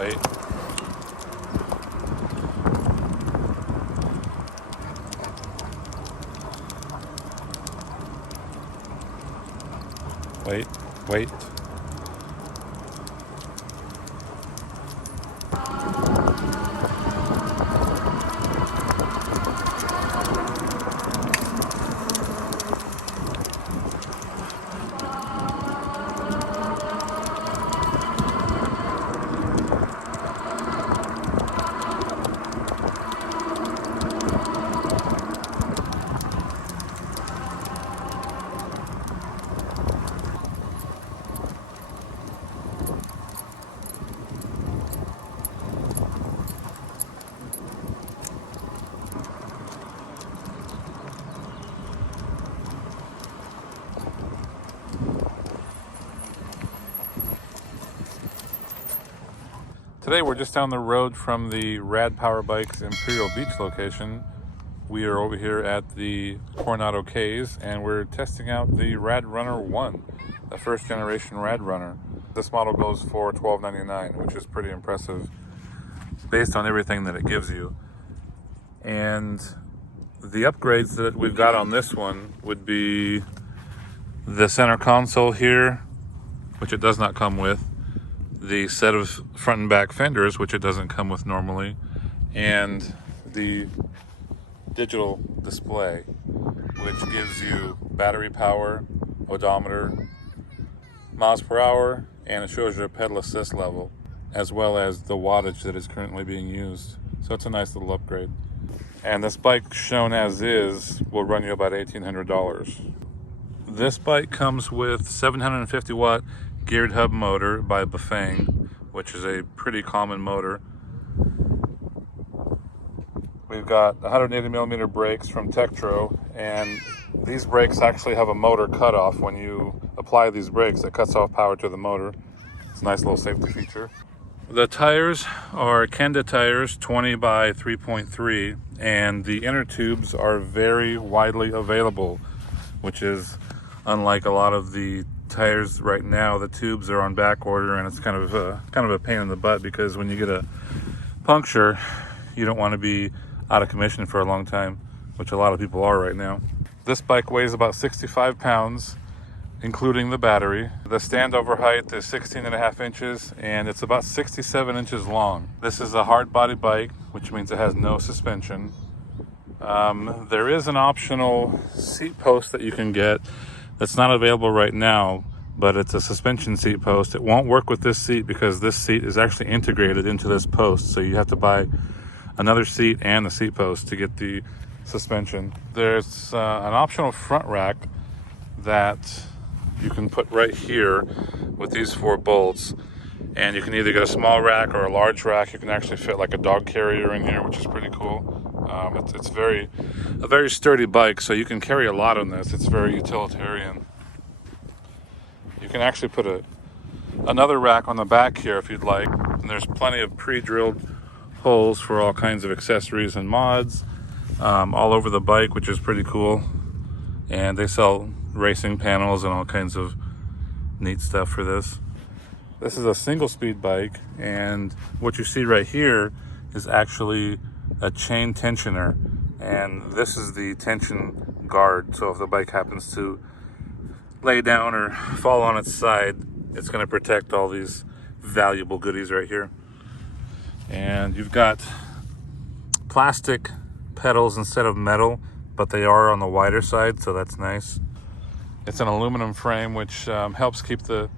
Wait. Wait. Today we're just down the road from the Rad Power Bikes Imperial Beach location. We are over here at the Coronado Cays and we're testing out the RadRunner 1, the first generation RadRunner. This model goes for $12.99, which is pretty impressive based on everything that it gives you. And the upgrades that we've got on this one would be the center console here, which it does not come with, the set of front and back fenders, which it doesn't come with normally, and the digital display, which gives you battery power, odometer, miles per hour, and it shows your pedal assist level, as well as the wattage that is currently being used. So it's a nice little upgrade. And this bike, shown as is, will run you about $1,800. This bike comes with 750 watt geared hub motor by Bafang, which is a pretty common motor. We've got 180 millimeter brakes from Tektro, and these brakes actually have a motor cutoff. When you apply these brakes, it cuts off power to the motor. It's a nice little safety feature. The tires are Kenda tires, 20 by 3.3, and the inner tubes are very widely available, which is unlike a lot of the tires right now. The tubes are on back order, and it's kind of a pain in the butt, because when you get a puncture, you don't want to be out of commission for a long time, which a lot of people are right now. This bike weighs about 65 pounds, including the battery. The standover height is 16.5 inches, and it's about 67 inches long. This is a hard body bike, which means it has no suspension. There is an optional seat post that you can get that's not available right now, but it's a suspension seat post. It won't work with this seat because this seat is actually integrated into this post, so you have to buy another seat and the seat post to get the suspension. There's an optional front rack that you can put right here with these 4 bolts, and you can either get a small rack or a large rack. You can actually fit like a dog carrier in here, which is pretty cool. It's a very sturdy bike, so you can carry a lot on this. It's very utilitarian. You can actually put another rack on the back here if you'd like, and there's plenty of pre-drilled holes for all kinds of accessories and mods all over the bike, which is pretty cool. And they sell racing panels and all kinds of neat stuff for this. This is a single speed bike, and what you see right here is actually a chain tensioner, and this is the tension guard. So if the bike happens to lay down or fall on its side, it's going to protect all these valuable goodies right here. And you've got plastic pedals instead of metal, but they are on the wider side, so that's nice. It's an aluminum frame, which helps keep the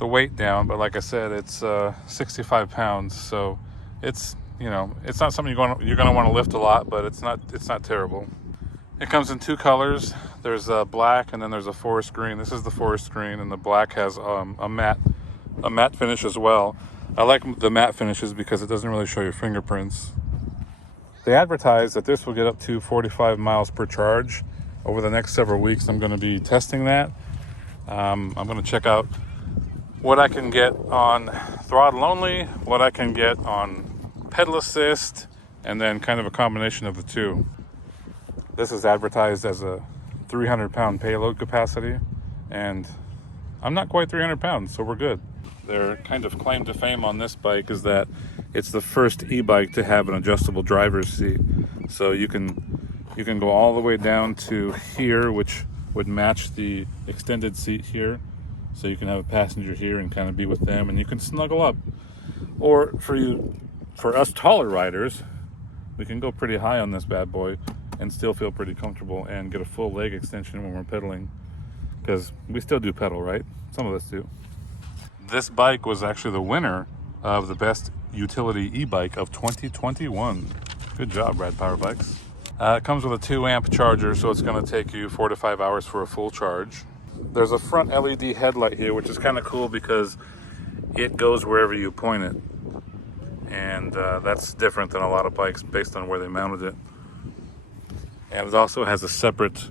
weight down, but like I said, it's 65 pounds, so it's, you know, it's not something you're going to want to lift a lot, but it's not terrible. It comes in 2 colors. There's a black, and then there's a forest green. This is the forest green, and the black has a matte finish as well. I like the matte finishes because it doesn't really show your fingerprints. They advertise that this will get up to 45 miles per charge. Over the next several weeks, I'm going to be testing that. I'm going to check out what I can get on throttle only, what I can get on pedal assist, and then kind of a combination of the two. This is advertised as a 300-pound payload capacity, and I'm not quite 300 pounds, so we're good. Their kind of claim to fame on this bike is that it's the first e-bike to have an adjustable driver's seat. So you can go all the way down to here, which would match the extended seat here. So you can have a passenger here and kind of be with them, and you can snuggle up. Or for us taller riders, we can go pretty high on this bad boy and still feel pretty comfortable and get a full leg extension when we're pedaling, because we still do pedal, right? Some of us do. This bike was actually the winner of the best utility e-bike of 2021. Good job, Rad Power Bikes. It comes with a 2-amp charger, so it's going to take you 4 to 5 hours for a full charge. There's a front LED headlight here, which is kind of cool because it goes wherever you point it. And that's different than a lot of bikes based on where they mounted it. And it also has a separate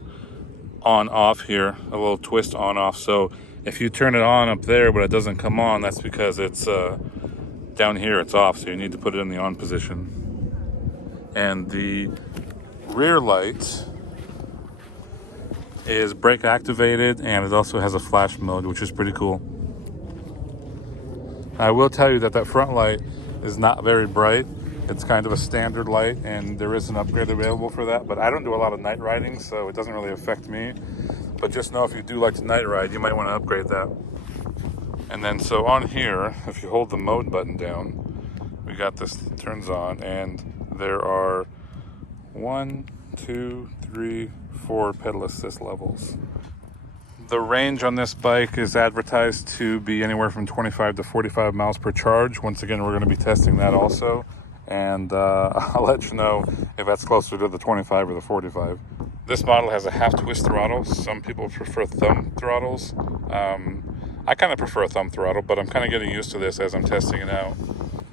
on-off here, a little twist on-off. So if you turn it on up there but it doesn't come on, that's because it's down here it's off, so you need to put it in the on position. And the rear light is brake activated, and it also has a flash mode, which is pretty cool. I will tell you that front light is not very bright. It's kind of a standard light, and there is an upgrade available for that, but I don't do a lot of night riding, so it doesn't really affect me. But just know if you do like to night ride, you might want to upgrade that. And then so on here, if you hold the mode button down, we got this turns on, and there are 1, 2, 3, 4 pedal assist levels. The range on this bike is advertised to be anywhere from 25 to 45 miles per charge. Once again, we're going to be testing that also. And I'll let you know if that's closer to the 25 or the 45. This model has a half twist throttle. Some people prefer thumb throttles. I kind of prefer a thumb throttle, but I'm kind of getting used to this as I'm testing it out.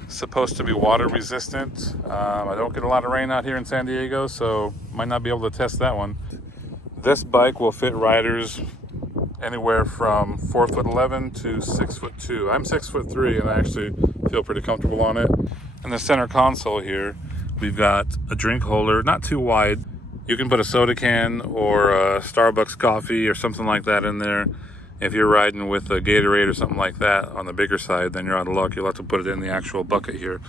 It's supposed to be water resistant. I don't get a lot of rain out here in San Diego, so might not be able to test that one. This bike will fit riders anywhere from 4'11" to 6'2". I'm 6'3", and I actually feel pretty comfortable on it. In the center console here, we've got a drink holder, not too wide. You can put a soda can or a Starbucks coffee or something like that in there. If you're riding with a Gatorade or something like that on the bigger side, then you're out of luck. You'll have to put it in the actual bucket here.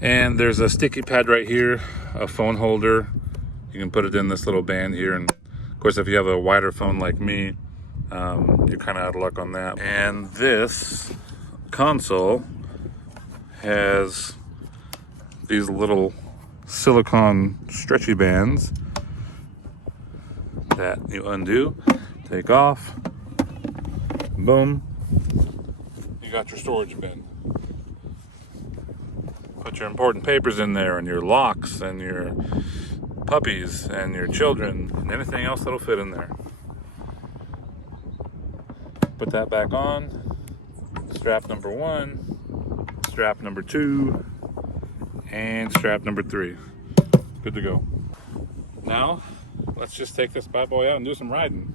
And there's a sticky pad right here, a phone holder. You can put it in this little band here. And of course, if you have a wider phone like me, you're kind of out of luck on that. And this console has these little silicone stretchy bands that you undo, take off, boom, you got your storage bin. Put your important papers in there, and your locks, and your puppies, and your children, and anything else that'll fit in there. Put that back on. Strap number 1, strap number 2, and strap number 3. Good to go. Now, let's just take this bad boy out and do some riding.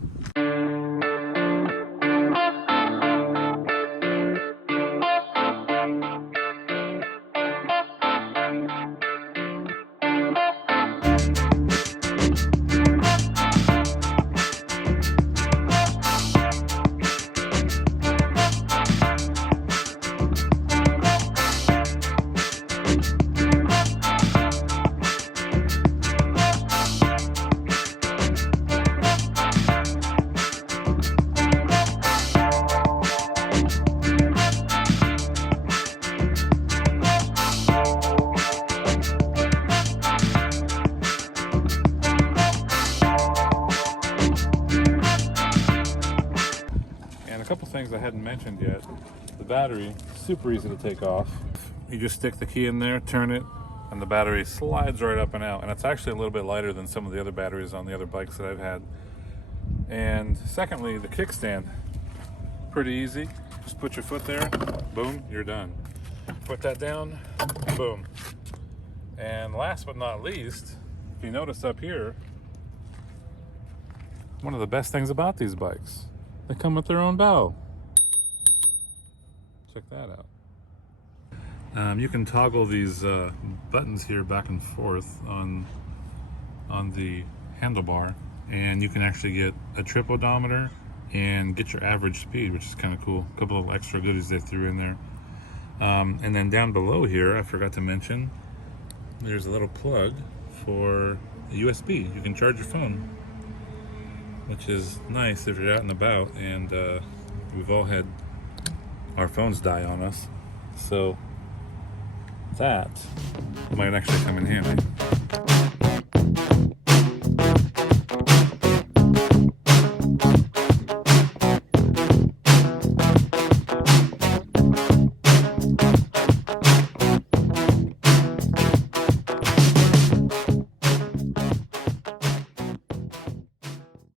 A couple things I hadn't mentioned yet. The battery, super easy to take off. You just stick the key in there, turn it, and the battery slides right up and out. And it's actually a little bit lighter than some of the other batteries on the other bikes that I've had. And secondly, the kickstand, pretty easy. Just put your foot there, boom, you're done. Put that down, boom. And last but not least, if you notice up here, one of the best things about these bikes, they come with their own bell. Check that out. You can toggle these buttons here back and forth on the handlebar, and you can actually get a trip odometer and get your average speed, which is kind of cool. A couple of extra goodies they threw in there. And then down below here, I forgot to mention, there's a little plug for a USB. You can charge your phone, which is nice if you're out and about, and we've all had our phones die on us. So that might actually come in handy.